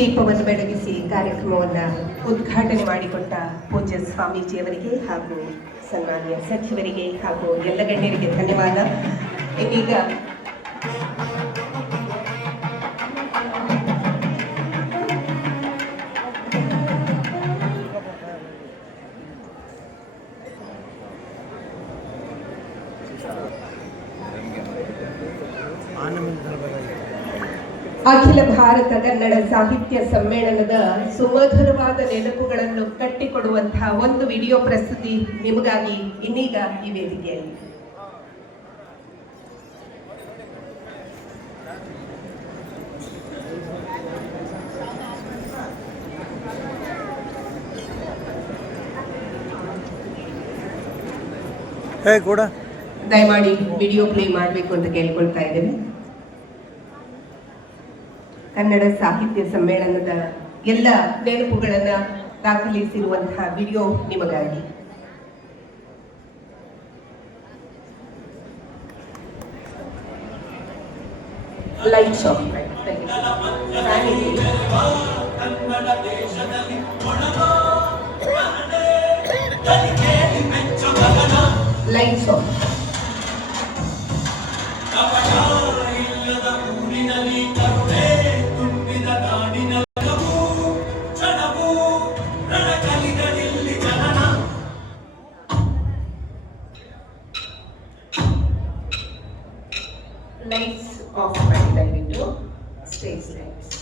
ದೀಪವನ್ನು ಬೆಳಗಿಸಿ ಕಾರ್ಯಕ್ರಮವನ್ನು ಉದ್ಘಾಟನೆ ಮಾಡಿಕೊಟ್ಟ ಪೂಜ್ಯ ಸ್ವಾಮೀಜಿಯವರಿಗೆ ಹಾಗೂ ಸನ್ಮಾನ್ಯ ಸಚಿವರಿಗೆ ಹಾಗೂ ಎಲ್ಲ ಗಣ್ಯರಿಗೆ ಧನ್ಯವಾದ. ಇದೀಗ ಅಖಿಲ ಭಾರತ ಕನ್ನಡ ಸಾಹಿತ್ಯ ಸಮ್ಮೇಳನದ ಸುಮಧುರವಾದ ನೆನಪುಗಳನ್ನು ಕಟ್ಟಿಕೊಡುವಂತಹ ಒಂದು ವಿಡಿಯೋ ಪ್ರಸ್ತುತಿ ನಿಮಗಾಗಿ ಇನ್ನೀಗ ಈ ವೇದಿಕೆಯಲ್ಲಿ. ದಯಮಾಡಿ ವಿಡಿಯೋ ಪ್ಲೇ ಮಾಡಬೇಕು ಅಂತ ಕೇಳ್ಕೊಳ್ತಾ ಇದ್ದೇವೆ. ಕನ್ನಡ ಸಾಹಿತ್ಯ ಸಮ್ಮೇಳನದ ಎಲ್ಲ ನೆನಪುಗಳನ್ನು ದಾಖಲಿಸಿರುವಂತಹ ವಿಡಿಯೋ ನಿಮಗಾಗಿ. Lights off lights off lights off ಮಾಡಿ ದಯವಿಟ್ಟು ಸ್ಟೇಜ್ ಲೈಟ್ಸ್